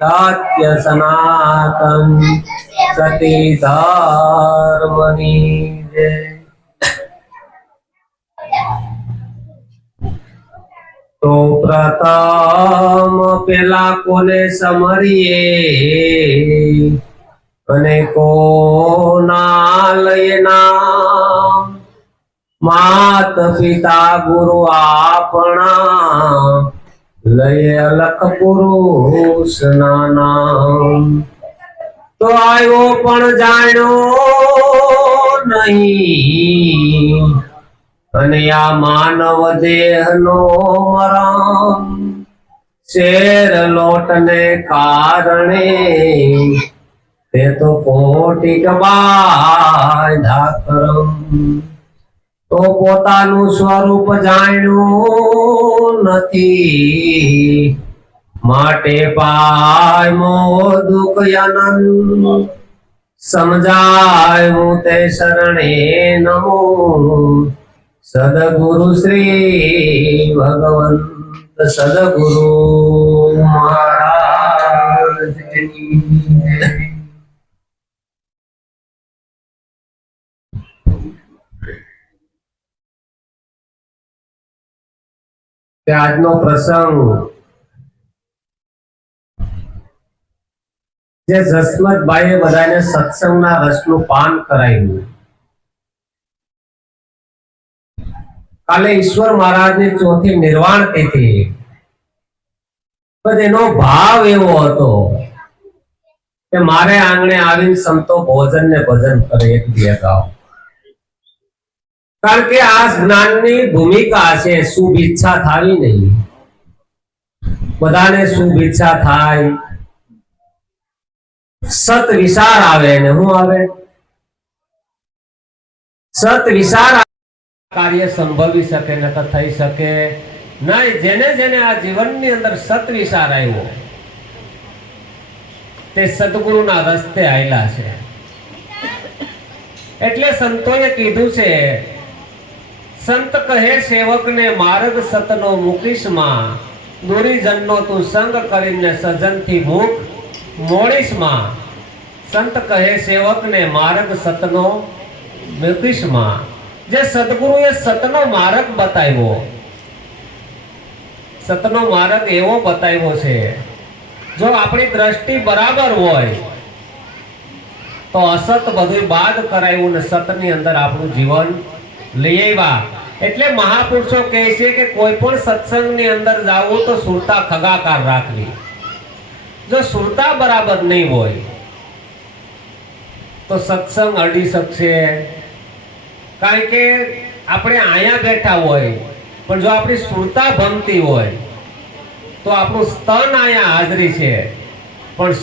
सत्य सनातन सती धर्मनी जय। तो प्रथम पेला कोने समरिए अने कोना लय नाम मात पिता गुरु आपना लय अलख पुरुष ना नाम। तो आयो पण जाण्यो नहीं अने आ मानव देह नो मरण शेर लोटने कारणे ते तो कोटि बाधा करम। तो पोतानु स्वरूप जाण्यु नथी माटे पाय मो दुख आनंद समझाय ते शरणे नमो सदगुरु श्री भगवंत सदगुरु महाराज की जय। આજનો પ્રસંગ જે જસમતભાઈએ બધાને સત્સંગના રસનું પાન કરાવ્યું। કાલે ઈશ્વર મહારાજની ચોથી નિર્વાણ તિથિ, પણ એનો ભાવ એવો હતો કે મારે આંગણે આવીને સંતો ભોજન ને ભજન કરે એક બે ગાવ। કારણ કે આ જ્ઞાનની ભૂમિકા છે શુભ ઈચ્છા થાવી નહીં, બધાને શુભ ઈચ્છા થાય, સત વિચાર આવે ને હું આવે સત વિચાર કાર્ય સંભવી શકે ન તો થઈ શકે નહીં। જેને જેને આ જીવનની અંદર સત વિચાર આવ્યો તે સદગુરુના રસ્તે આયેલા છે। એટલે સંતોએ કીધું છે, संत कहे सेवक ने मार्ग सतनो मुकीश मां दूरी जन्नो तू संग करीने सजन थी मुख मोड़ीश मां। संत कहे सेवक ने मार्ग सतनो मुकीश मां, जे सदगुरुए सतनो मार्ग बताव्यो, सतनो मार्ग एवो बताव्यो छे जो आपणी दृष्टि बराबर होय तो असत बधुं बाद कराव्युं ने सतनी अंदर आपणुं जीवन लई आव्या। એટલે મહાપુરુષો કહે છે કે કોઈ પણ સત્સંગની અંદર જાવું તો સુરતા ખગાકાર રાખવી। જો સુરતા બરાબર નહીં હોય તો સત્સંગ અડી શકશે। કારણ કે આપણે આયા બેઠા હોય પણ જો આપણી સુરતા ભમતી હોય તો આપણું સ્તન આયા હાજરી છે પણ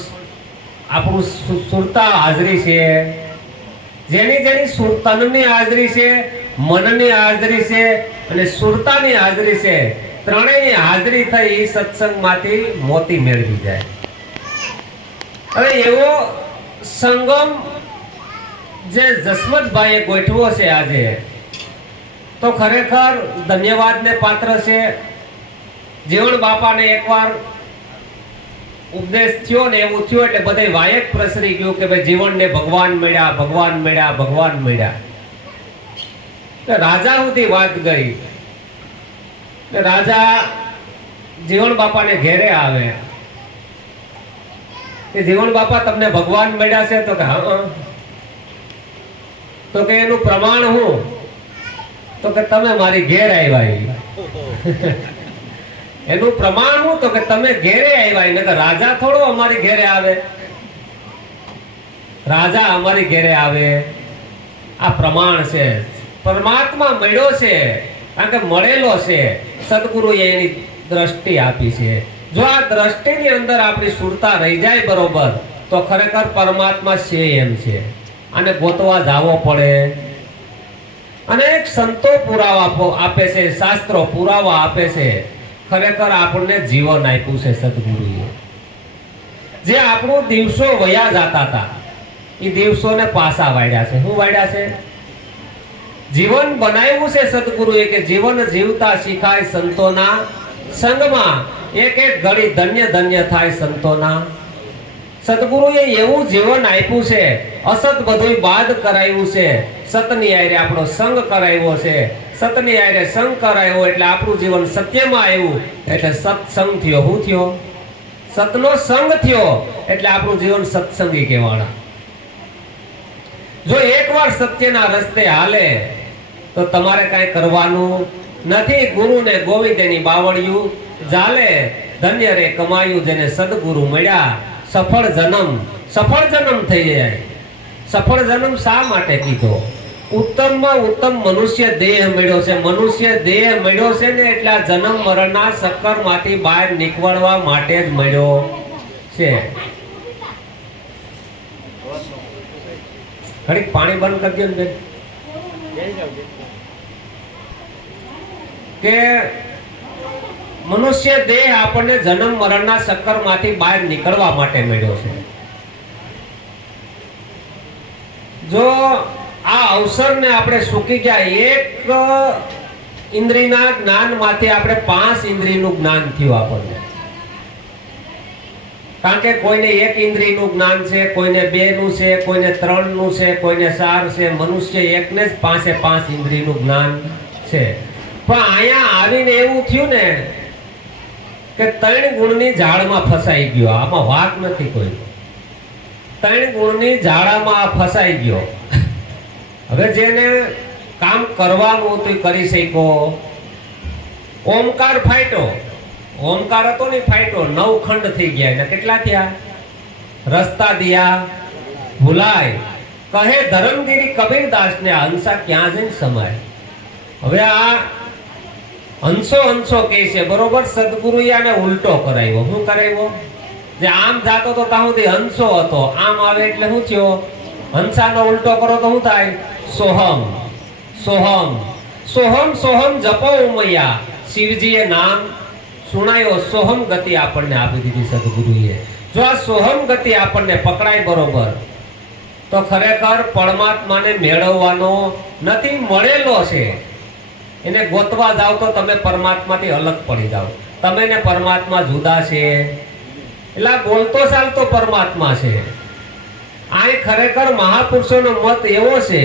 આપણું સુરતા હાજરી છે। જેની જેની તનની હાજરી છે, मननी हाजरी से अने सुरतानी हाजरी से त्रणेयनी हाजरी थई सत्संगमांथी मोती मेळवी जाय। हवे एवो संगम जे जसमतभाઈએ गोठवो छे आजे तो खरेखर धन्यवादने पात्र छे। जीवन बापाने एकवार उपदेश थयो ने एवुं थयुं એટલે બધાય વાયક પ્રસરી ગયું કે ભાઈ જીવનને ભગવાન મળ્યા, ભગવાન મળ્યા, ભગવાન મળ્યા। राजा सुधी बात गई। राजा जीवन बापा ने घेरे आवे कि जीवन बापा तमने भगवान मळ्या छे तो के हां तो के एनु प्रमाण हूँ तो के तमे मारी घेर आव्या एनु प्रमाण हूँ तो के तमे घेरे आव्या नकर राजा थोड़ो अमारी घेरे आवे, राजा अमारी घेरे आवे आ प्रमाण छे। परमात्मा मळ्यो छे कारण के मळेलो छे, सद्गुरुए एनी दृष्टि आपी छे। जो आ दृष्टिनी अंदर आपणी सुरता रही जाय बरोबर तो खरेखर परमात्मा छे एम छे। आने गोतवा जावो पड़े। अनेक संतो पुरावा आपे छे, शास्त्रो पुरावा आपे छे। खरेखर आपणे जीवन आप्युं छे सद्गुरुए। जे આપણું દિવસો વયા જાતા હતા એ દિવસોને પાછા વાળ્યા છે। શું વાળ્યા છે? जीवन बनाव्યું છે સદગુરુએ કે જીવન જીવતા શીખાય સંતોના સંગમાં। એક એક ઘડી ધન્ય ધન્ય થાય સંતોના સદગુરુએ એવું જીવન આપ્યું છે, અસત બધું બાદ કરાવ્યું છે, સતની આરે આપણો સંગ કરાવ્યો છે, સતની આરે સંગ કરાવ્યો એટલે આપણું જીવન સત્યમાં આવ્યું, એટલે સત્સંગ થયો. શું થયો? સતનો સંગ થયો એટલે આપણું જીવન સત્સંગી કહેવાના. જો એકવાર સત્યના રસ્તે હાલે તો તમારે કાંઈ કરવાનું નથી. ગુરુને ગોવિંદની બાવળિયું જાલે, ધન્ય રે કમાયું જેને સદગુરુ મળ્યા. સફળ જન્મ થઈ જાય. સફળ જન્મ શા માટે કીધો? ઉત્તમમાં ઉત્તમ મનુષ્ય દેહ મળ્યો છે. મનુષ્ય દેહ મળ્યો છે ને એટલે આ જન્મ મરણના ચક્કરમાંથી બહાર નીકળવા માટે જ મળ્યો છે. ઘડીક પાણી બંધ કરી દો ને બેન. કે મનુષ્ય દેહ આપણને જન્મ મરણના ચક્કરમાંથી બહાર નીકળવા માટે મળ્યો છે. જો આ અવસરને આપણે ચૂકી જાય, એક ઇન્દ્રિયના જ્ઞાનમાંથી આપણે 5 ઇન્દ્રિયનું જ્ઞાન થયું આપણને. કારણ કે કોઈને 1 ઇન્દ્રિયનું જ્ઞાન છે, કોઈને 2 નું છે, કોઈને 3 નું છે, કોઈને 4 છે. મનુષ્ય એકને જ 5 ઇન્દ્રિયનું જ્ઞાન છે. પણ અહીંયા આવીને એવું થયું ને કે 3 ગુણની જાળમાં ફસાઈ ગયો. આમાં વાત નથી કોઈ. 3 ગુણની જાળામાં ફસાઈ ગયો. હવે જેને કામ કરવાનું હતું કરી શક્યો. ઓમકાર ફાટ્યો, ઓમકાર હતો ને ફાટ્યો, 9 ખંડ થઈ ગયા. એને કેટલા થયા? રસ્તા દિયા ભૂલાય. કહે ધર્મગીરી કબીરદાસ ને હંસા ક્યાં જઈને સમાય. હવે આ હંસો કે છે બરોબર. સદગુરુએ આને ઉલટો કરાવ્યો. શું કરાવ્યો? જે આમ જાતો તો ત્યાં સુધી હંસો હતો, આમ આવે એટલે શું થયો? હંસાનો ઉલટો કરો તો શું થાય? સોહમ સોહમ સોહમ સોહમ જપો ઉમૈયા. શિવજીએ નામ સુણાયો. સોહમ ગતિ આપણને આપી દીધી સદગુરુએ. જો આ સોહમ ગતિ આપણને પકડાય બરોબર તો ખરેખર પરમાત્માને મેળવવાનો નથી, મળેલો છે. એને ગોતવા જાવ તો તમે પરમાત્માથી અલગ પડી જાવ. તમે ને પરમાત્મા જુદા છે. એટલે બોલતો ચાલતો પરમાત્મા છે. આ ખરેખર મહાપુરુષોનો મત એવો છે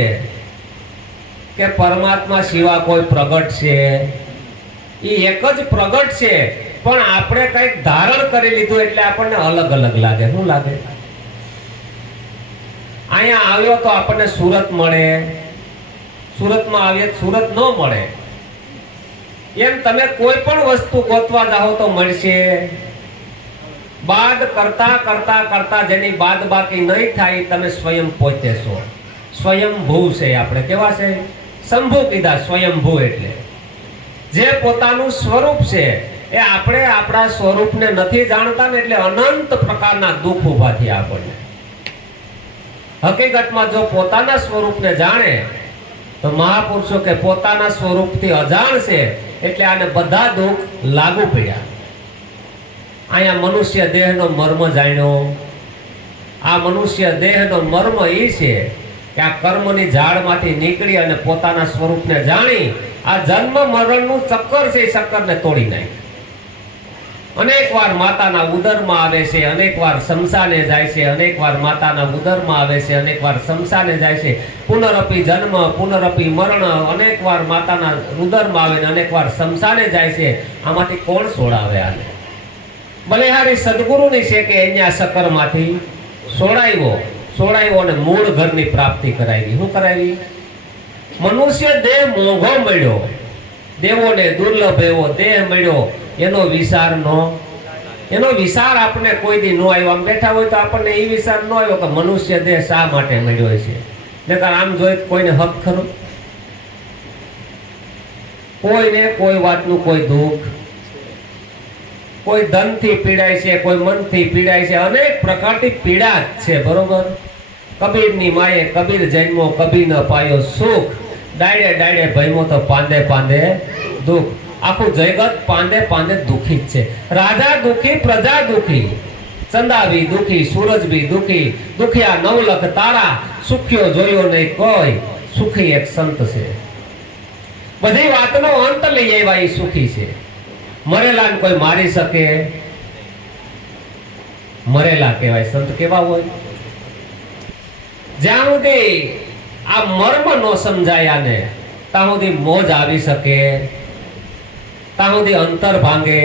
કે પરમાત્મા સિવાય કોઈ પ્રગટ છે એ એક જ પ્રગટ છે. પણ આપણે કંઈક ધારણ કરી લીધું એટલે આપણને અલગ અલગ લાગે. શું લાગે? અહીંયા આવ્યો તો આપણને સુરત મળે, સુરતમાં આવીએ સુરત ન મળે. એમ તમે કોઈ પણ વસ્તુ ગોતવા જાઓ તો મળશે. બાદ કરતા કરતા કરતા જેની બાદ બાકી નહીં થાય તમે સ્વયં પોતે છો. સ્વયંભૂ છે. આપણે કેવા છે? શંભુ કીધા. સ્વયંભૂ એટલે જે પોતાનું સ્વરૂપ છે. એ આપણે આપણા સ્વરૂપને નથી જાણતા ને એટલે અનંત પ્રકારના દુઃખ ઊભા થયા આપણને. હકીકતમાં જો પોતાના સ્વરૂપને જાણે તો મહાપુરુષો કે પોતાના સ્વરૂપથી અજાણ છે એટલે આને બધા દુઃખ લાગુ પડ્યા. અહીંયા મનુષ્ય દેહનો મર્મ જાણ્યો. આ મનુષ્ય દેહનો મર્મ એ છે કે આ કર્મની ઝાડમાંથી નીકળી અને પોતાના સ્વરૂપને જાણી આ જન્મ મરણનું ચક્કર છે એ ચક્કરને તોડી નાખે. અનેક વાર માતાના ઉદરમાં આવે છે, અનેક વાર શમશાને જાય છે, અનેક વાર માતાના ઉદરમાં આવે છે, અનેક વાર શમશાને જાય છે. પુનરપી જન્મ, પુનરપી મરણ, અનેક વાર માતાના ઉદરમાં આવે ને અનેક વાર શમશાને જાય છે. આમાંથી કોણ છોડાવે આને? બલિહારી સદગુરુની છે કે અહીંયા ચક્કરમાંથી છોડાવ્યો અને મૂળ ઘરની પ્રાપ્તિ કરાવી. શું કરાવી? મનુષ્ય દેહ મોંઘો મળ્યો, દેવોને દુર્લભ એવો દેહ મળ્યો. એનો વિચાર આપણે કોઈ દી નો આવ્યો. આમ બેઠા હોય તો આપણને એ વિચાર નો આવ્યો કે મનુષ્ય દેહ શા માટે મળ્યો છે. નકર આમ જોઈ કોઈને હક ખરો? કોઈને કોઈ વાતનું કોઈ દુઃખ, કોઈ ધનથી પીડાય છે, કોઈ મનથી પીડાય છે. અનેક પ્રકારની પીડા જ છે બરોબર. કબીરની માએ કબીર જન્મો, કબીર ન પાયો સુખ. ડાયડે ડાયડે ભયમો તો પાંદે પાંદે દુઃખ. આખું જગત પાંદે પાંદે દુઃખી જ છે. રાજા દુઃખી, પ્રજા દુઃખી, ચંદા બી દુઃખી, સૂરજ બી દુઃખી. દુખિયા 9 લાખ તારા, સુખ્યો જોયો નહીં કોઈ. સુખી એક સંત છે. બધી વાતનો અંત લઈ આવ્યા એ સુખી છે. મરેલાને કોઈ મારી શકે, મરેલા કહેવાય. સંત કેવા હોય? જ્યાં સુધી આ મર્મ નો સમજાય આને ત્યાં સુધી મોજ આવી શકે, ત્યાં સુધી અંતર ભાંગે.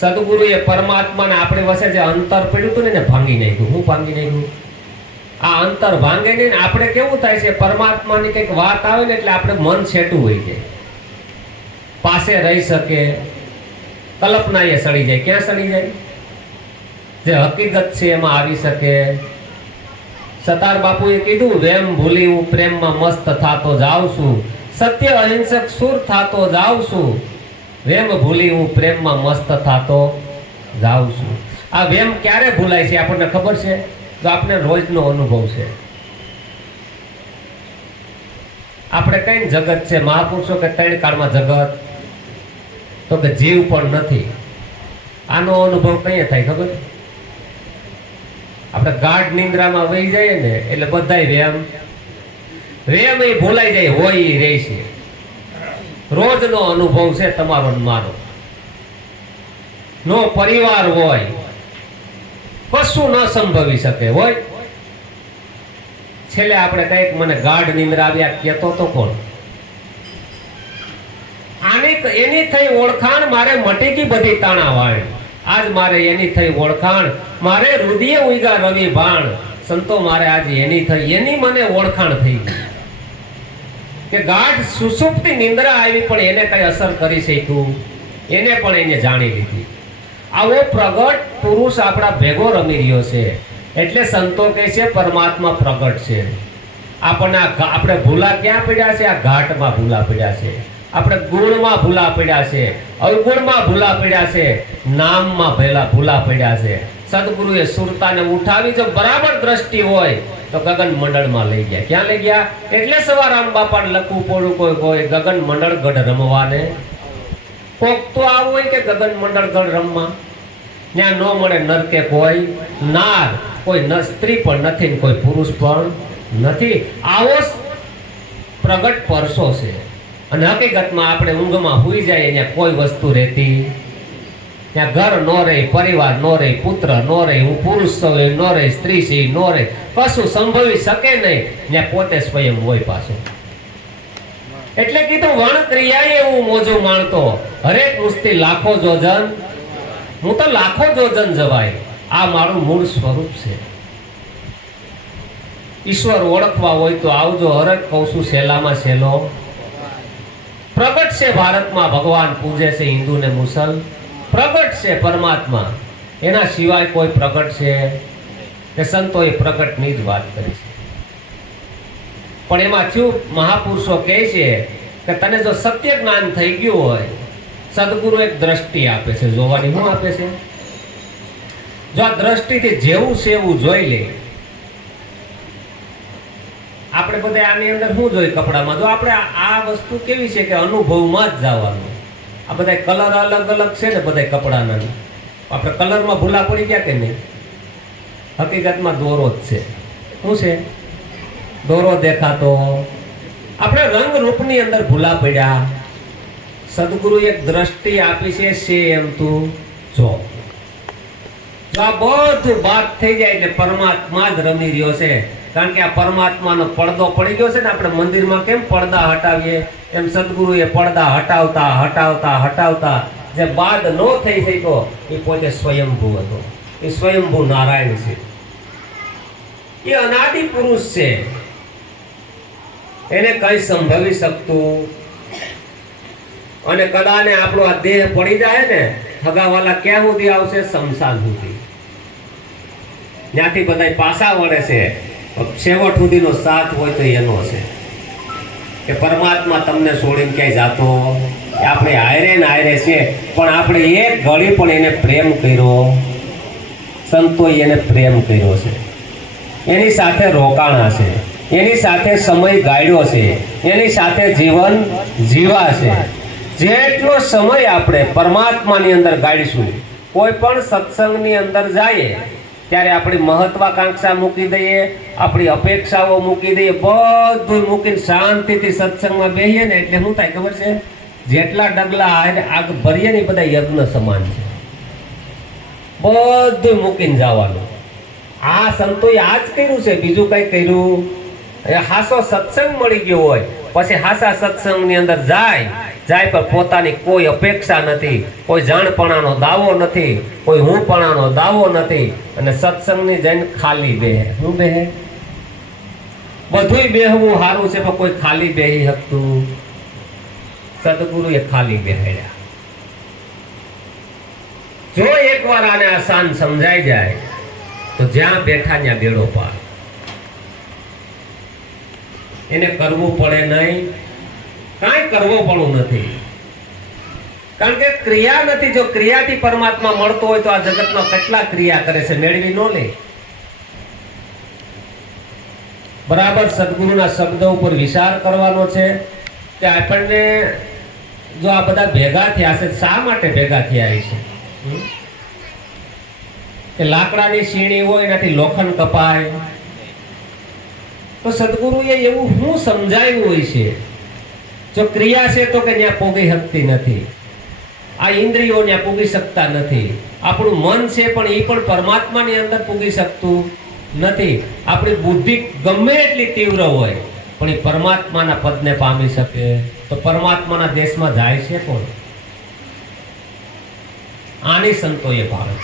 સદગુરુએ પરમાત્માને આપણી વચ્ચે જે અંતર પડ્યું હતું ને એને ભાંગી નાખ્યું. હું ભાંગી નાખ્યું? આ અંતર ભાંગે નહીં ને આપણે કેવું થાય છે, પરમાત્માની કંઈક વાત આવે ને એટલે આપણે મન છેટું હોય છે, પાસે રહી શકે, કલ્પના એ સડી જાય. ક્યાં સડી જાય? જે હકીકત છે એમાં આવી શકે. સતાર બાપુએ કીધું, વેમ ભૂલી હું પ્રેમમાં મસ્ત થાતો જાઉં છું, સત્ય અહિંસક સુર થાતો જાઉં છું, વેમ ભૂલી હું પ્રેમમાં મસ્ત થાતો જાઉં છું. આ વેમ ક્યારે ભૂલાય છે આપણને ખબર છે? તો આપણે રોજનો અનુભવ છે. આપણે કઈ જગત છે? મહાપુરુષો કે ત્રણ કાળમાં જગત, તો કે જીવ પણ નથી. આનો અનુભવ કઈ થાય ખબર? આપણે ગાઢ નિંદ્રામાં વહી જઈએ ને એટલે બધાય વેમ એ ભૂલાઈ જાય, હોય એ રહે છે. રોજનો અનુભવ છે તમારો ને મારો. નો પરિવાર હોય, કશું ન સંભવી શકે હોય. છેલ્લે આપણે કઈક મને ગાઢ નિંદ્રા આવ્યા કહેતો તો કોણ? એની થઈ ઓળખાણ મારે મટી ગઈ બધી તાણાવાણ. આજ મારે એની થઈ ઓળખાણ, મારે રુધિરે ઉગ્યા રવિ ભાણ. સંતો મારે આજે એની મને ઓળખાણ થઈ ગઈ કે ગાઢ સુષુપ્તિ નિંદ્રા આવી પણ એને કઈ અસર કરી શક્યું, એને પણ એને જાણી લીધી. આવો પ્રગટ પુરુષ આપણા ભેગો રમી રહ્યો છે એટલે સંતો કહે છે પરમાત્મા પ્રગટ છે. આપણને આપણે ભૂલા ક્યાં પડ્યા છે? આ ઘાટમાં ભૂલા પડ્યા છે. આપણે ગુણમાં ભૂલા પડ્યા છે, અવગુણમાં ભૂલા પડ્યા છે, નામમાં ભૂલા પડ્યા છે. સદગુરુએ સુરતાને ઉઠાવી, જો બરાબર દ્રષ્ટિ હોય તો ગગન મંડળમાં લઈ ગયા. ક્યાં લઈ ગયા? એટલે સવારામ બાપાને લખવું પડ્યું કોઈ ગગન મંડળ ગઢ રમવાને. કોક તો આવું હોય કે ગગન મંડળ ગઢ રમવા ત્યાં ન મળે નરકે કોઈ નાર, કોઈ સ્ત્રી પણ નથી ને કોઈ પુરુષ પણ નથી. આવો પ્રગટ પરસો છે. અને હકીકતમાં આપણે ઊંઘમાં હુઈ જાય ત્યાં કોઈ વસ્તુ રહેતી, ત્યાં ઘર નો રહે, પરિવાર નો રહે, પુત્ર નો રહે, હું પુરુષ છું એ નો રહે, સ્ત્રી છે એ નો રહે, કશું સંભવી શકે નહીં. ત્યાં પોતે સ્વયં હોય પાછું. એટલે કીધું વણ ક્રિયાએ હું મોજો માણતો, હરેક મુસ્તી લાખો જોજન, હું તો લાખો જોજન જવાય. આ મારું મૂળ સ્વરૂપ છે. ઈશ્વર ઓળખવા હોય તો આવજો, હરક કહું છું સહેલામાં સહેલો. પ્રગટ છે ભારતમાં, ભગવાન પૂજે છે હિન્દુ ને મુસલ. પ્રગટ છે પરમાત્મા, એના સિવાય કોઈ પ્રગટ છે કે? સંતોએ પ્રગટની જ વાત કરી છે. પણ એમાં શું મહાપુરુષો કહે છે કે તને જો સત્ય જ્ઞાન થઈ ગયું હોય, સદગુરુ એક દ્રષ્ટિ આપે છે જોવાની. શું આપે છે? જો આ દ્રષ્ટિથી જેવું છે એવું જોઈ લે. આપણે બધા આની અંદર શું જોઈએ કપડામાં? જો આપણે આ વસ્તુ કેવી છે કે અનુભવમાં જ જવાનું. આ બધા કલર અલગ અલગ છે ને બધા કપડાના, આપણે કલરમાં ભૂલા પડી ગયા કે નહીં? હકીકતમાં દોરો જ છે. શું છે? દોરો દેખાતો. આપણે રંગ રૂપની અંદર ભૂલા પડ્યા. સદગુરુ એક દ્રષ્ટિ આપી છે એમ તું જો. આ બધું બાદ થઈ જાય એટલે પરમાત્મા જ રમી રહ્યો છે. કારણ કે આ પરમાત્માનો પડદો પડી ગયો છે ને. આપણે મંદિરમાં કેમ પડદા હટાવીએ, એમ સદગુરુએ પડદા હટાવતા હટાવતા હટાવતા જે બાદ ન થઈ શક્યો એ પોતે સ્વયંભૂ હતો. એ સ્વયંભૂ નારાયણ છે. એ અનાદિ પુરુષ છે. એને કઈ સંભવી શકતું. અને કદાને આપણો આ દેહ પડી જાય ને, હગાવાલા ક્યાં સુધી આવશે? શમશાન સુધી. ત્યાંથી બધા પાછા વળે છે. છેવટ સુધીનો સાથ હોય તો એનો છે કે પરમાત્મા તમને છોડીને ક્યાંય જાતો. આપણે હાયરે ને હાયરે છે, પણ આપણે એક ઘડી પણ એને પ્રેમ કર્યો. સંતોએ એને પ્રેમ કર્યો છે, એની સાથે રોકાણા છે, એની સાથે સમય ગાળ્યો છે, એની સાથે જીવન જીવા છે. જેટલો સમય આપણે પરમાત્માની અંદર ગાળીશું, કોઈ પણ સત્સંગની અંદર જાય ત્યારે આપણી મહત્વાકાંક્ષા મૂકી દઈએ, આપણી અપેક્ષાઓ મૂકી દઈએ, બધું મૂકીને શાંતિથી સત્સંગમાં બેસીએ ને એટલે શું થાય ખબર છે? જેટલા ડગલા આગ ભરીએ ને બધા યજ્ઞ સમાન છે. બધું મૂકીને જવાનું. આ સંતોએ આ જ કર્યું છે, બીજું કઈ કર્યું. એ હાસો સત્સંગ મળી ગયો હોય પછી હાસા સત્સંગની અંદર જાય પણ પોતાની કોઈ અપેક્ષા નથી, કોઈ જાણપણાનો દાવો નથી, કોઈ હુંપણાનો દાવો નથી, અને સત્સંગની જઈને ખાલી બેહે. શું બેહે? બધુંય બેહવું સારું છે પણ કોઈ ખાલી બેહી શકતું. સદગુરુએ ખાલી બેહાડ્યા. જો એકવાર આને આ શાન સમજાઈ જાય તો જ્યાં બેઠા ત્યાં બેડો પાર. એને કરવું પડે નહીં, કાંઈ કરવું પડવું નથી, કારણ કે ક્રિયા નથી. જો ક્રિયાથી પરમાત્મા મળતો હોય તો આ જગતમાં કેટલા ક્રિયા કરે છે, મેળવી ન લે. બરાબર સદગુરુના શબ્દ ઉપર વિચાર કરવાનો છે કે આપણને જો આ બધા ભેગા થયા છે, શા માટે ભેગા થયા છે? કે લાકડાની સીણી હોય એનાથી લોખંડ કપાય, તો સદગુરુએ એવું શું સમજાવ્યું હોય છે? જો ક્રિયા છે તો કે ત્યાં પોગી શકતી નથી, આ ઇન્દ્રિયો ત્યાં પૂગી શકતા નથી. આપણું મન છે પણ એ પણ પરમાત્માની અંદર પૂગી શકતું નથી. આપણી બુદ્ધિ ગમે એટલી તીવ્ર હોય પણ એ પરમાત્માના પદને પામી શકે તો પરમાત્માના દેશમાં જાય છે કોણ? આની સંતોએ ભાવે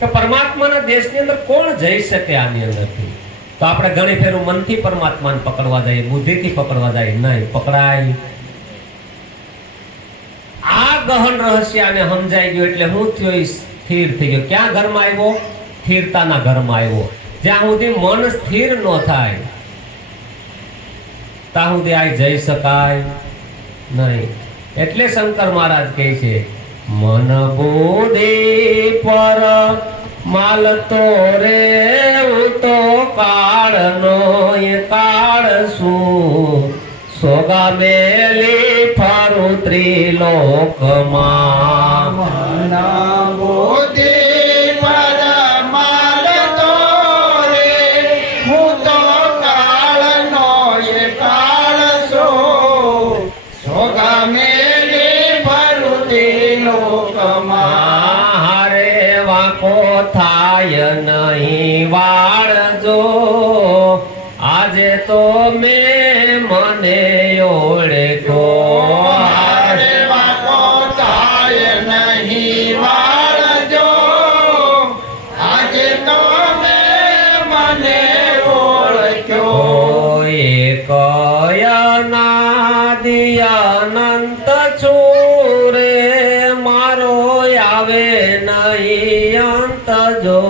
કે પરમાત્માના દેશની અંદર કોણ જઈ શકે આની અંદરથી? તો આપણે ઘણી ફેરું મનથી પરમાત્માને પકડવા જઈએ, બુદ્ધિથી પકડવા જઈએ, નહીં પકડાય. આ ગહન રહસ્ય આને સમજાઈ ગયું એટલે હું થયો? સ્થિર થઈ ગયો. ક્યાં ઘરમાં આવ્યો? સ્થિરતાના ઘરમાં આવ્યો. જ્યાં સુધી મન સ્થિર ન થાય ત્યાં સુધી આ જઈ શકાય નહીં. એટલે શંકર મહારાજ કહે છે મન બુદ્ધિ પર માલતો રે તો કાળનો એ કાળ શું સોગા મેલી ફરું ત્રિલોકમાં. મન બુદ્ધિ પર માલતો રે હું તો કાળનો એ કાળ શું સોગા મેલી ફરું ત્રિલોકમાં. હારે વાંકો થાય નહીં વાળજો, આજે તો મેં મને ઓળખો. હારે વાંકો થાય નહીં વાળજો, આજે તો મેં મને ઓળખ્યો. એક અનાદિ અનંત છું રે, મારો આવે નહીં અંત જો,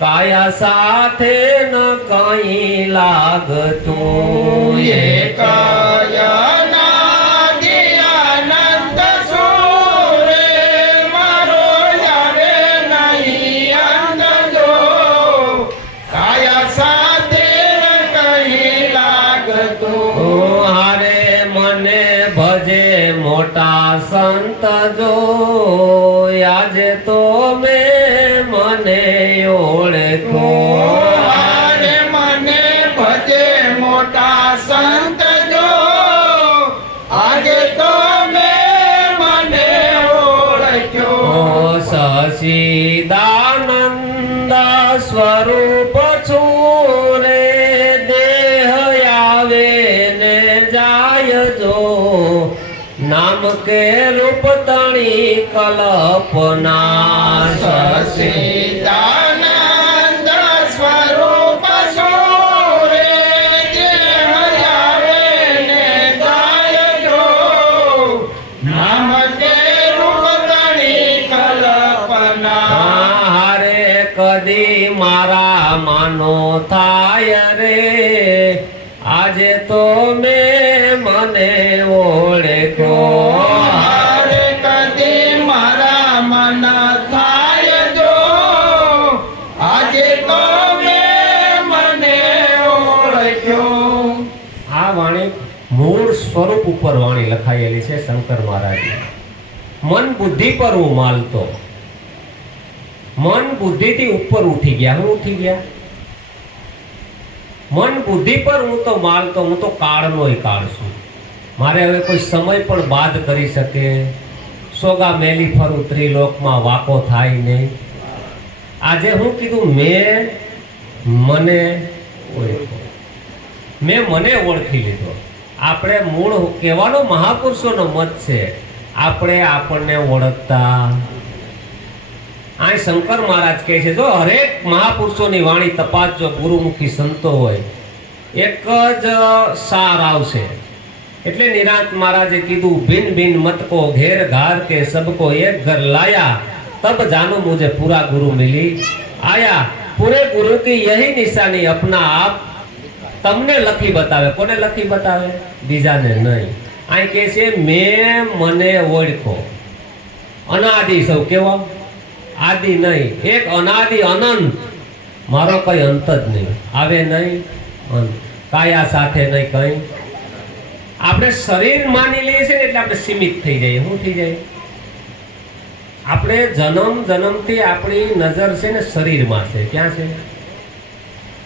કાયા સાથે ન કઈ લાગતું. એક અનાદિ અનંત છું રે, મારો આવે નહીં અંત જો, કાયા સાથે કહી લાગતું. હારે મને ભજે મોટા સંત જો, આજે તો મેં મને ઓળખો. હારે મને ભજે મોટા સંત જો, આજે તો મેં મને ઓળખ્યો. સચિદાનંદ સ્વરૂપ છું રે, દેહ આવે ને જાય જો, નામ કે રૂપ તણી કલ્પના. સચિદાનંદ સ્વરૂપ છું રે, દેહ આવે ને જાય જો, નામ કે રૂપ તણી કલ્પના. હારે કદી મારા માનો થાય રે, આજે તો મેં મને ઓળખો. હારે કદી મારા મન થાય જો, આજે તો મેં મને ઓળખ્યો. આ વાણી મૂળ સ્વરૂપ ઉપર વાણી લખાયેલી છે શંકર મહારાજની. મન બુદ્ધિ પર હું માલતો, મન બુદ્ધિથી ઉપર ઉઠી ગયા. હું ઉઠી ગયા? મન બુદ્ધિ પર હું તો માલતો, હું તો કાળનોય કાળ છું. મારે હવે કોઈ સમય પણ બાદ કરી શકે, સોગા મેલી ફરું ત્રિલોકમાં વાકો થાય નહીં. આજે હું કીધું મેં મને ઓળખો, મેં મને ઓળખી લીધો. આપણે મૂળ કહેવાનો મહાપુરુષોનો મત છે, આપણે આપણને ઓળખતા. આ શંકર મહારાજ કહે છે, જો હરેક મહાપુરુષોની વાણી તપાસજો, ગુરુમુખી સંતો હોય, એક જ સાર આવશે. એટલે નિરાંત મહારાજે કીધું, ભિન ભિન મત કો ઘેર ઘાર કે સબકો એક ઘર લાયા, તબ જાનો મુझे पूरा गुरु मिली आया. पूरे गुरु की यही निशानी अपना आप તમને લખી બતાવે. કોને લખી બતાવે? બીજાને નહીં. અહીં કહે છે મેં મને ઓળખો. અનાદિ સૌ કેવો? આદિ નહીં, એક અનાદિ અનંત, મારો કઈ અંત જ નહીં, આવે નહીં અંત, કાયા સાથે નહીં કઈ. આપણે શરીર માની લઈએ છીએ ને એટલે આપણે સીમિત થઈ જઈએ. શું થઈ જાય? આપણે જન્મથી આપણી નજર છે ને શરીરમાં છે. ક્યાં છે?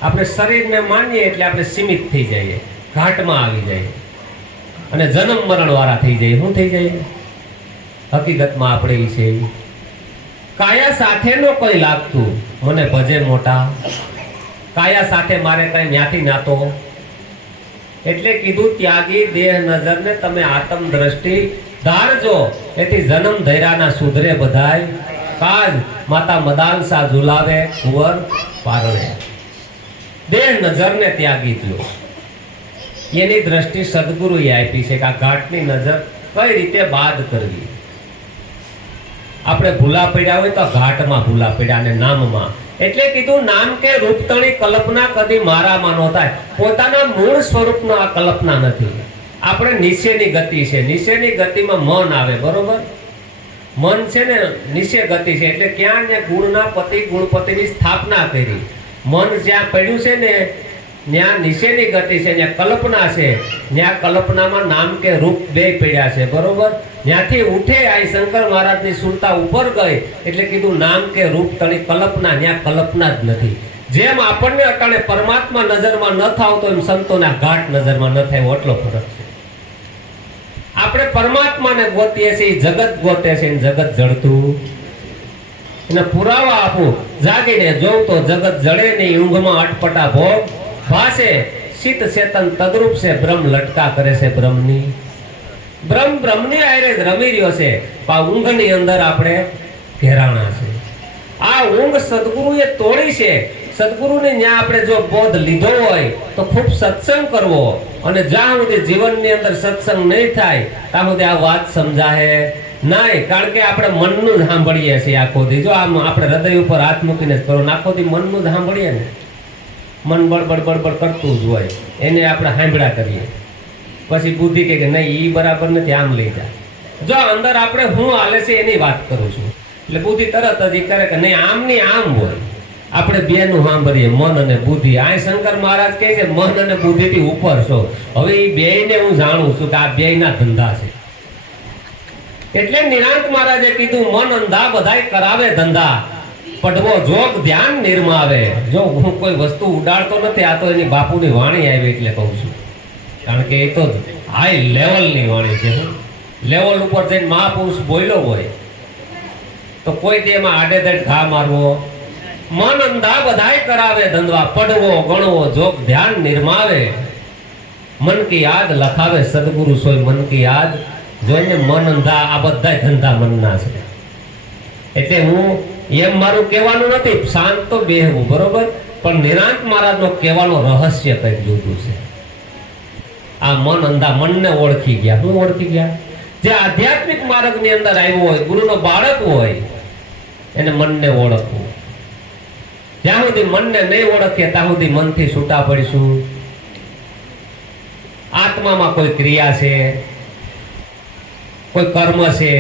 આપણે શરીરને માનીએ એટલે આપણે સીમિત થઈ જઈએ, ઘાટમાં આવી જઈએ અને જન્મ મરણ વાળા થઈ જઈએ. શું થઈ જાય? હકીકતમાં આપણે ઈ છે. કાયા સાથે નો કોઈ લાગતું, મને ભજે મોટા, કાયા સાથે મારે કઈ ન્યાથી નાતો. એટલે કીધું, ત્યાગી દેહ નજરને તમે આત્મ દ્રષ્ટિ ધારજો, એથી જન્મ ધૈર્યાના સુધરે બધાય કાજ. માતા મદાલસા ઝુલાવે કુંવર પારણે. દેહ નજરને ત્યાગી દો. એની દ્રષ્ટિ સદગુરુએ આપી છે કે આ ઘાટની નજર કઈ રીતે બાદ કરવી. આપણે ભૂલા પડ્યા હોય તો ઘાટમાં ભૂલા પડ્યા અને નામમાં. એટલે કીધું, નામ કે રૂપતણી કલ્પના કદી મારામાં ન થાય. પોતાના મૂળ સ્વરૂપનો આ કલ્પના નથી. આપણે નીચેની ગતિ છે, નીચેની ગતિમાં મન આવે. બરોબર? મન છે ને નીચે ગતિ છે, એટલે ક્યાં ને ગુણના પતિ ગુણપતિની સ્થાપના કરી. મન જ્યાં પડ્યું છે ને ત્યાં નીચેની ગતિ છે, ત્યાં કલ્પના છે, ત્યાં કલ્પનામાં નામ કે રૂપ બે પડ્યા છે. બરોબર? ત્યાંથી ઉઠે આ શંકર મહારાજની સુરતા ઉપર ગઈ એટલે કીધું નામ કે રૂપ તણી કલ્પના, ત્યાં કલ્પના જ નથી. જેમ આપણને અટાણે પરમાત્મા નજરમાં ન થાવતો એમ સંતોના ઘાટ નજરમાં ન થાય, એટલો ફરક છે. આપણે પરમાત્માને ગોતીએ છીએ, જગત ગોતે છે, જગત જડતું એને પુરાવા આપું. જાગીને જોઉં તો જગત જડે નહીં, ઊંઘમાં અટપટા ભોગ ભાસે. શીત ચેતન તદરૂપ છે, બ્રહ્મ લટકા કરે છે બ્રહ્મની. બ્રહ્મની આયરે જ રમી રહ્યો છે. આ ઊંઘની અંદર આપણે ઘેરાણા છે. આ ઊંઘ સદગુરુએ તોડી છે. સદગુરુને ત્યાં આપણે જો બોધ લીધો હોય તો ખૂબ સત્સંગ કરવો, અને જ્યાં સુધી જીવનની અંદર સત્સંગ નહીં થાય ત્યાં સુધી આ વાત સમજાય નહીં. કારણ કે આપણે મનનું જ સાંભળીએ છીએ આખો દી. જો આમ આપણે હૃદય ઉપર હાથ મૂકીને જ કરો, આખો દી મનનું જ સાંભળીએ ને, મન બળબડ બળબડ કરતું જ હોય, એને આપણે સાંભળ્યા કરીએ. પછી બુદ્ધિ કે નહીં ઈ બરાબર નથી, આમ લઈ જાય. જો અંદર આપણે હું હાલે છે એની વાત કરું છું, એટલે બુદ્ધિ તરત જ કરે કે નહીં આમ નહીં આમ હોય. આપણે બે નું સાંભળીએ, મન અને બુદ્ધિ. આ શંકર મહારાજ કહે છે મન અને બુદ્ધિ થી ઉપર છો. હવે એ બે ને હું જાણું છું કે આ બે ના ધંધા છે. એટલે નિરાંત મહારાજે કીધું, મન અંધા બધાય કરાવે ધંધા, પડવો જોગ ધ્યાન નિર્માવે. જો હું કોઈ વસ્તુ ઉડાડતો નથી, આ તો એની બાપુની વાણી આવી એટલે કહું છું. કારણ કે એ તો હાઈ લેવલની વાણી છે. લેવલ ઉપર જઈને મહાપુરુષ બોલ્યો હોય તો કોઈ દે એમાં આડેધડ ઘા મારવો. મન અંધા બધાય કરાવે ધંધા, પડવો ગણવો જોગ ધ્યાન નિર્માવે. મન કી યાદ લખાવે સદગુરુ સોય મન કી યાદ. જોઈને મન અંધા, આ બધા ધંધા મનના છે. એટલે હું એમ મારું કહેવાનું નથી, શાંત તો બેહવું બરોબર, પણ નિરાંત મહારાજનો કહેવાનો રહસ્ય કંઈક જુદું છે. આ મન અંધા મનને ઓળખી ગયા. હું ઓળખી ગયા? જે આધ્યાત્મિક માર્ગની અંદર આવ્યો હોય, ગુરુનો બાળક હોય, એને મનને ઓળખવું. જ્યાં સુધી મનને નહીં ઓળખીએ ત્યાં સુધી મનથી છૂટા પડીશું. આત્મામાં કોઈ ક્રિયા છે, કોઈ કર્મ છે,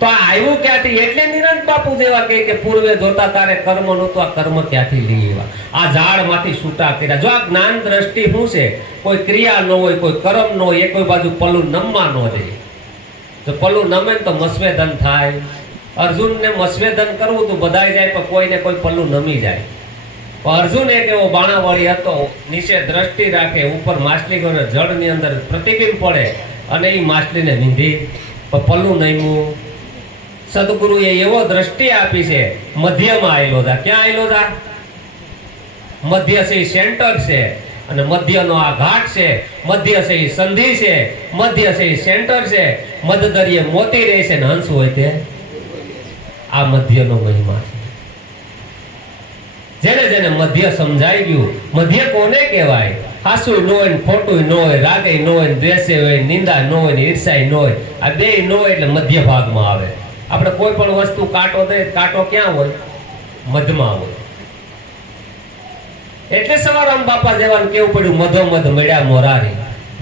તો આ આવ્યું ક્યાંથી? એટલે નિરંત બાપુ જેવા કહે કે પૂર્વે જોતા તારે કર્મ નહોતું, આ કર્મ ક્યાંથી લઈ આવ્યા? આ ઝાડમાંથી છૂટા કર્યા. જો આ જ્ઞાન દ્રષ્ટિ શું છે? કોઈ ક્રિયા ન હોય, કોઈ કર્મ ન હોય, એ કોઈ બાજુ પલ્લું નમવા ન દે. તો પલ્લું નમે તો મસ્વેદન થાય. અર્જુનને મસ્વેદન કરવું તો બધાય જાય, પણ કોઈને કોઈ પલ્લું નમી જાય. અર્જુન એક એવો બાણાવાળી હતો, નીચે દ્રષ્ટિ રાખે, ઉપર માછલી જળની અંદર પ્રતિબિંબ પડે અને એ માછલીને વીંધી, પણ પલ્લું નમ્યું. સદગુરુએ એવો દ્રષ્ટિ આપી છે, મધ્યમાં આવેલો જા. ક્યાં આવેલો જા? મધ્ય છે સેન્ટર છે, અને મધ્યનો આ ઘાટ છે. મધ્ય છે ઈ સંધિ છે, મધ્ય છે ઈ સેન્ટર છે. મધદરિયે મોતી રહે છે ને હંસ હોય તે. આ મધ્યનો મહિમા છે. જેને જેને મધ્ય સમજાઈ ગયું. મધ્ય કોને કહેવાય? હાસુય ન હોય ને ખોટું ન હોય, રાગે ન હોય ને દ્વેષે હોય, નિંદા ન હોય ને ઈર્ષાય ન હોય. આ બેય ન હોય એટલે મધ્ય ભાગમાં આવે. આપણે કોઈ પણ વસ્તુ કાંટો દે, કાંટો ક્યાં હોય? મધમાં હોય. એટલે સવારામ બાપા જેવાને કેવું પડ્યું, મધોમધ મળ્યા મોરારી.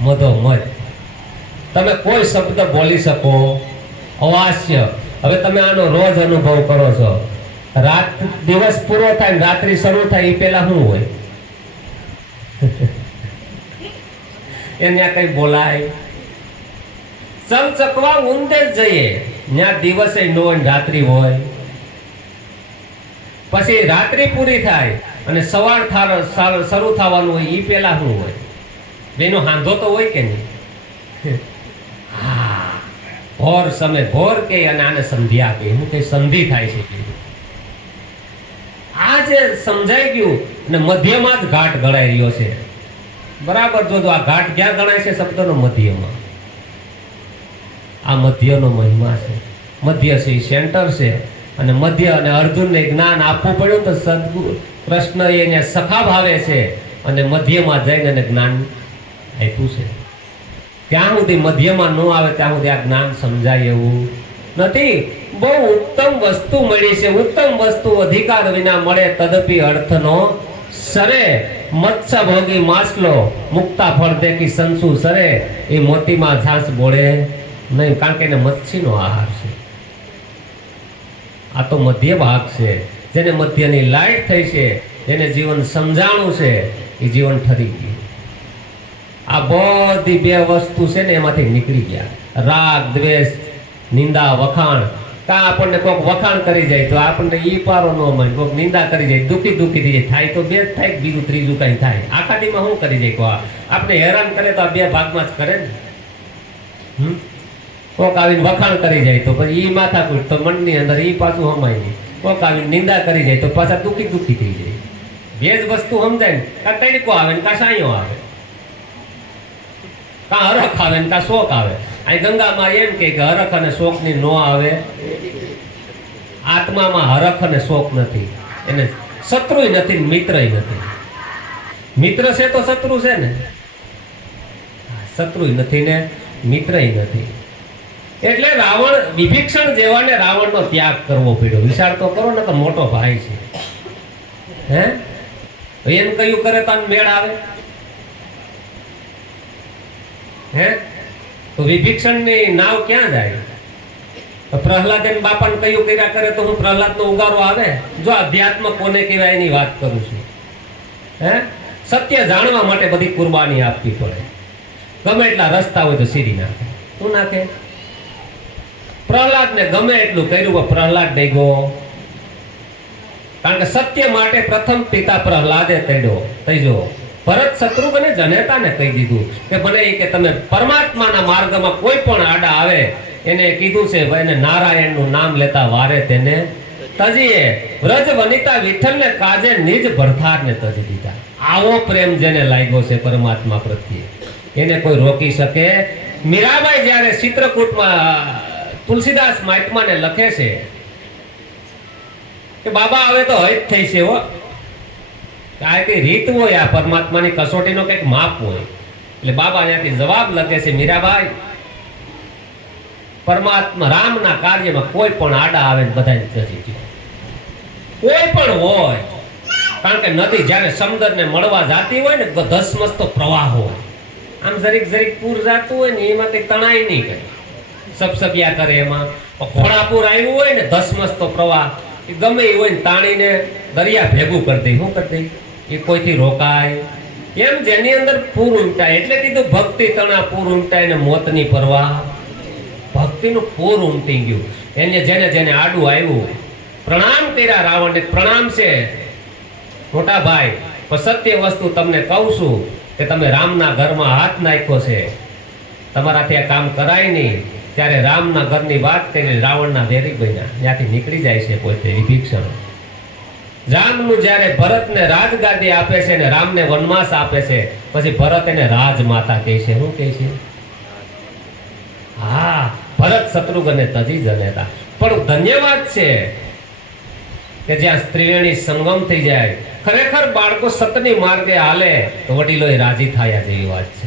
મધોમધ. તમે કોઈ શબ્દ બોલી શકો અવાસ્ય. હવે તમે આનો રોજ અનુભવ કરો છો. રાત દિવસ પૂરો થાય ને રાત્રિ શરૂ થાય એ પેલા શું હોય? એને કઈ બોલાય? ચકવા ઊંધે જ જઈએ, ત્યાં દિવસે ન હોય રાત્રિ હોય. પછી રાત્રિ પૂરી થાય અને સવાર શરૂ થવાનું હોય એ પેલા શું હોય? બેનો હાંધો તો હોય કે નહીં? હા, ભોર સમય ભોર કે અને આને સંધ્યા કે હું કઈ સંધિ થાય છે. આ જે સમજાઈ ગયું ને મધ્યમાં જ ઘાટ ગણાઈ રહ્યો છે. બરાબર જોજો, આ ઘાટ ક્યાં ગણાય છે? શબ્દનો મધ્યમાં. આ મધ્યનો મહિમા છે. મધ્ય છે સેન્ટર છે, અને મધ્ય અને અર્જુનને જ્ઞાન આપવું પડ્યું તો સદગુરુ કૃષ્ણ એને સખા ભાવે છે અને મધ્યમાં જઈને એને જ્ઞાન આપ્યું છે. ત્યાં સુધી મધ્યમાં ન આવે ત્યાં સુધી આ જ્ઞાન સમજાય એવું નથી. બહુ ઉત્તમ વસ્તુ મળી છે. ઉત્તમ વસ્તુ અધિકાર વિના મળે તદપી અર્થનો સરે. મત્સ્ય ભોગી માછલો મુક્તા ફળ દેખી સંસુ સરે. એ મોતીમાં ઝાંસ બોળે નહીં, કારણ કે એને મચ્છીનો આહાર છે. આ તો મધ્ય ભાગ છે. જેને મધ્યની લાઈટ થઈ છે, જેને જીવન સમજાણું છે, એ જીવન ઠરી ગયું. આ બધી બે વસ્તુ છે ને એમાંથી નીકળી ગયા. રાગ દ્વેષ નિંદા વખાણ. કા આપણને કોઈક વખાણ કરી જાય તો આપણને ઈ પારો ન મળે, કોઈક નિંદા કરી જાય દુખી થઈ જાય. થાય તો બે જ થાય, બીજું ત્રીજું કઈ થાય? આખા દીમાં શું કરી જાય? કોઈ આપણે હેરાન કરે તો આ બે ભાગમાં જ કરે ને. કોક આવીને વખાણ કરી જાય તો પછી ઈ માથાકૂટ, તો મનની અંદર ઈ પાછું હમાય નહીં. કોક આવીને નિંદા કરી જાય તો પાછા દુખી થઈ જાય. બે જ વસ્તુ સમજાય ને, કા તડકો આવે ને કા સાયો આવે, કા હરખ આવે ને કા શોક આવે. અહીં ગંગામાં એમ કે હરખ અને શોક ની નો આવે. આત્મામાં હરખ અને શોક નથી, એને શત્રુય નથી મિત્રય નથી. મિત્ર છે તો શત્રુ છે ને, શત્રુય નથી ને મિત્રય નથી. એટલે રાવણ વિભીક્ષણ જેવાને રાવણનો ત્યાગ કરવો પડ્યો. વિચાર તો કરો ને, તો મોટો ભાઈ છે. એમ કયું કરે તો મેળ આવે? તો વિભીક્ષણ ની નાવ ક્યાં જાય? પ્રહલાદ બાપાને કયું કર્યા કરે તો હું પ્રહલાદ નો ઉગારો આવે? જો અધ્યાત્મ કોને કહેવાય એની વાત કરું છું. સત્ય જાણવા માટે બધી કુરબાની આપવી પડે. ગમે એટલા રસ્તા હોય તો સીધી નાખે. શું નાખે? પ્રહલાદ ને ગમે એટલું કર્યું પણ પ્રહલાદ નહીં ગયો. કારણ કે સત્ય માટે પ્રથમ પિતા પ્રહલાદે તૈજો. ભરત શત્રુઘ્ને જનેતાને કહી દીધું કે ભલે કે તમે પરમાત્માના માર્ગમાં કોઈ પણ આડા આવે એને કીધું છે ભાઈ, એને નારાયણનું નામ લેતા વારે તેને તજીએ. વ્રજ વનિતા વિઠ્ઠલને કાજે નિજ ભરથારને તજી દીધા. આવો પ્રેમ જેને લાગ્યો છે પરમાત્મા પ્રત્યે, એને કોઈ રોકી શકે? મીરાબાઈ જ્યારે ચિત્રકૂટમાં તુલસીદાસ મહાત્માને લખે છે કે બાબા હવે તો હજ થઈ છે હો. આ કઈ રીત હોય, આ પરમાત્માની કસોટીનો કઈક માપ હોય. એટલે બાબા ત્યાંથી જવાબ લખે છે, મીરાબાઈ પરમાત્મા રામના કાર્યમાં કોઈ પણ આડા આવે બધા કોઈ પણ હોય. કારણ કે નદી જયારે સમુદ્રને મળવા જાતી હોય ને, ધસમસતો પ્રવાહ હોય. આમ જરીક પૂર જાતું હોય ને એમાં કઈ તણાય નહીં કરે, સબસબિયા કરે. એમાં ઘોડાપુર આવ્યું હોય ને, ધસમસતો પ્રવાહ ગમે એ હોય ને તાણીને દરિયા ભેગું કરી દે. શું કરી દે? એ કોઈથી રોકાય એમ જેની અંદર પૂર ઉમટાય. એટલે કીધું ભક્તિ તણા પૂર ઉમટાય ને મોતની પરવા. ભક્તિનું પૂર ઉમટી ગયું. એને જેને જેને આડું આવ્યું પ્રણામ કર્યા. રાવણને પ્રણામ છે મોટા ભાઈ, પણ સત્ય વસ્તુ તમને કહું છું કે તમે રામના ઘરમાં હાથ નાખ્યો છે, તમારાથી આ કામ કરાય નહીં. ત્યારે રામના ઘરની વાત કરી રાવણના વેરી બન્યા, ત્યાંથી નીકળી જાય છે પોતે વિભીષણ. રામનું જ્યારે ભરતને રાજગાદી આપે છે ને રામને વનવાસ આપે છે, પછી ભરત એને રાજમાતા કહે છે. શું કહે છે? હા, ભરત શત્રુઘ્નને તજી જનેતા. પણ ધન્યવાદ છે કે જ્યાં ત્રિવેણી સંગમ થઈ જાય, ખરેખર બાળકો સતની માર્ગે હાલે તો વડીલોએ રાજી થયા જેવી વાત છે.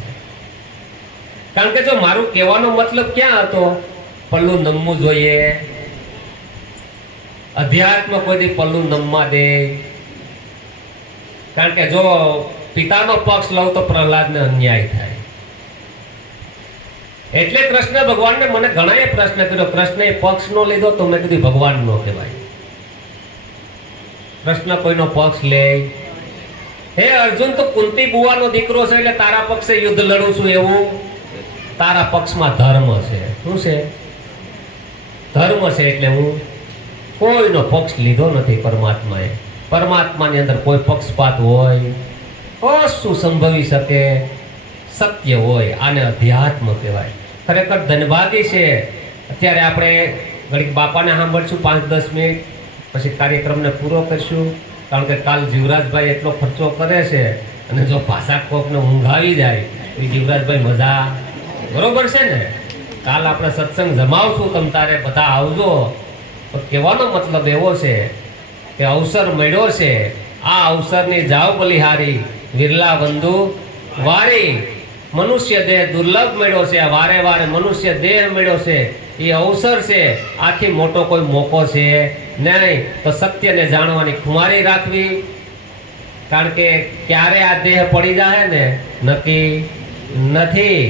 કારણ કે જો મારું કહેવાનો મતલબ ક્યાં હતો, પલ્લું નમવું જોઈએ. અધ્યાત્મ કોઈ પલ્લું નમવા દે. કારણ કે જો પિતાનો પક્ષ લઉં તો પ્રહલાદને અન્યાય થાય. એટલે કૃષ્ણ ભગવાનને મને ઘણાએ પ્રશ્ન કર્યો, કૃષ્ણએ પક્ષ નો લીધો તો મેં કીધું ભગવાન નો કહેવાય. કૃષ્ણ કોઈનો પક્ષ લે? હે અર્જુન, તો કુંતી બુવાનો દીકરો છે એટલે તારા પક્ષે યુદ્ધ લડું છું એવું? તારા પક્ષમાં ધર્મ છે. શું છે? ધર્મ છે. એટલે હું કોઈનો પક્ષ લીધો નથી. પરમાત્માએ, પરમાત્માની અંદર કોઈ પક્ષપાત હોય કશું સંભવી શકે? સત્ય હોય. આને અધ્યાત્મ કહેવાય. ખરેખર ધનભાગી છે. અત્યારે આપણે ઘડીક બાપાને સાંભળશું 5-10 મિનિટ, પછી કાર્યક્રમને પૂરો કરશું. કારણ કે કાલ જીવરાજભાઈ એટલો ખર્ચો કરે છે અને જો પાછા કોકને ઊંઘ આવી જાય તો જીવરાજભાઈ મજા, બરોબર છે ને? કાલ આપણે સત્સંગ જમાવશું, તમ તારે બધા આવજો. તો કહેવાનો મતલબ એવો છે કે અવસર મળ્યો છે, આ અવસરની જાવ બલિહારી, વિરલા બંધુ વારી. મનુષ્ય દેહ દુર્લભ મળ્યો છે, વારે વારે મનુષ્ય દેહ મળ્યો છે, એ અવસર છે. આથી મોટો કોઈ મોકો છે નહીં. તો સત્યને જાણવાની ખુમારી રાખવી. કારણ કે ક્યારે આ દેહ પડી જાય ને નક્કી નથી.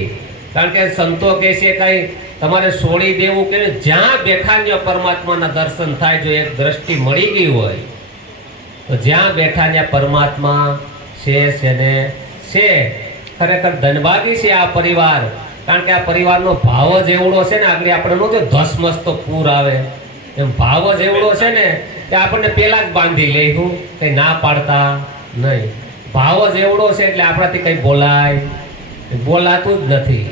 કારણ કે સંતો કહે છે કઈ તમારે છોડી દેવું કે જ્યાં બેઠા ત્યાં પરમાત્માના દર્શન થાય. જો એક દ્રષ્ટિ મળી ગઈ હોય તો જ્યાં બેઠા ત્યાં પરમાત્મા છે ને છે. ખરેખર ધનભાગી છે આ પરિવાર. કારણ કે આ પરિવારનો ભાવ જ એવડો છે ને, આગળ આપણે નો જો ધસમસ તો પૂર આવે એમ ભાવ જ એવડો છે ને કે આપણને પેલા જ બાંધી લઈશું, કઈ ના પાડતા નહીં. ભાવ જ એવડો છે એટલે આપણાથી કઈ બોલાતું જ નથી.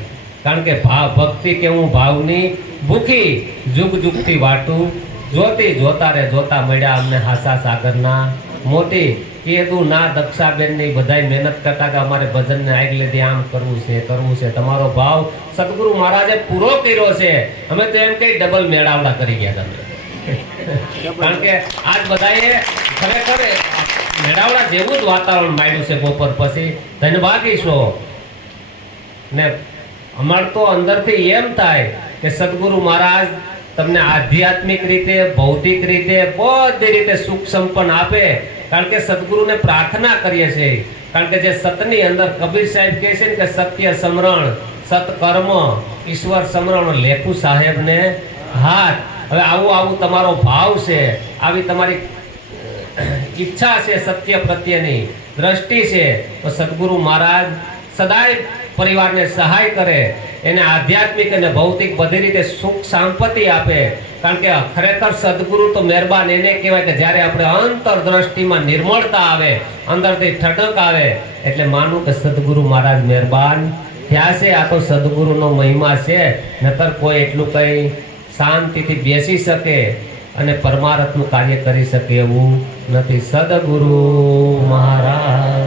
કારણ કે ભાવ ભક્તિ કેવું ભાવની ભૂખી, જુગ જુગથી વાટું જોતી, જોતા રે જોતા મળ્યા અમને હાસા સાગરના મોતી. કીધું ના દક્ષાબેન ની બધાય મહેનત કરતા કે અમારે ભજનને આગળ દી આમ કરવું છે. તમારો ભાવ સદગુરુ મહારાજે પૂરો કર્યો છે. અમે તો એમ કઈ ડબલ મેળાવડા કરી ગયા તમે. કારણ કે આજ બધાએ ખરેખર મેળાવડા જેવું જ વાતાવરણ માંડ્યું છે બપોર પછી. ધનભાગી છો ને. અમાર તો અંદરથી એમ થાય કે સદગુરુ મહારાજ તમને આધ્યાત્મિક રીતે, ભૌતિક રીતે, બધી રીતે સુખ સંપન્ન આપે. કારણ કે સદગુરુને પ્રાર્થના કરીએ છીએ. કારણ કે જે સતની અંદર કબીર સાહેબ કહે છે ને કે સત્ય સમરણ, સત્કર્મ, ઈશ્વર સમરણ, લેખું સાહેબને હાથ. હવે આવું તમારો ભાવ છે, આવી તમારી ઈચ્છા છે, સત્ય પ્રત્યેની દ્રષ્ટિ છે, તો સદગુરુ મહારાજ સદાય પરિવારને સહાય કરે, એને આધ્યાત્મિક અને ભૌતિક બધી રીતે સુખ સંપત્તિ આપે. કારણ કે ખરેખર સદગુરુ તો મહેરબાન એને કહેવાય કે જ્યારે આપણે અંતરદ્રષ્ટિમાં નિર્મળતા આવે, અંદરથી ઠડક આવે, એટલે માનું કે સદગુરુ મહારાજ મહેરબાન થયા છે. આ તો સદગુરુનો મહિમા છે. નતર કોઈ એટલું કંઈ શાંતિથી બેસી શકે અને પરમાર્થનું કાર્ય કરી શકે એવું નથી. સદગુરુ મહારાજ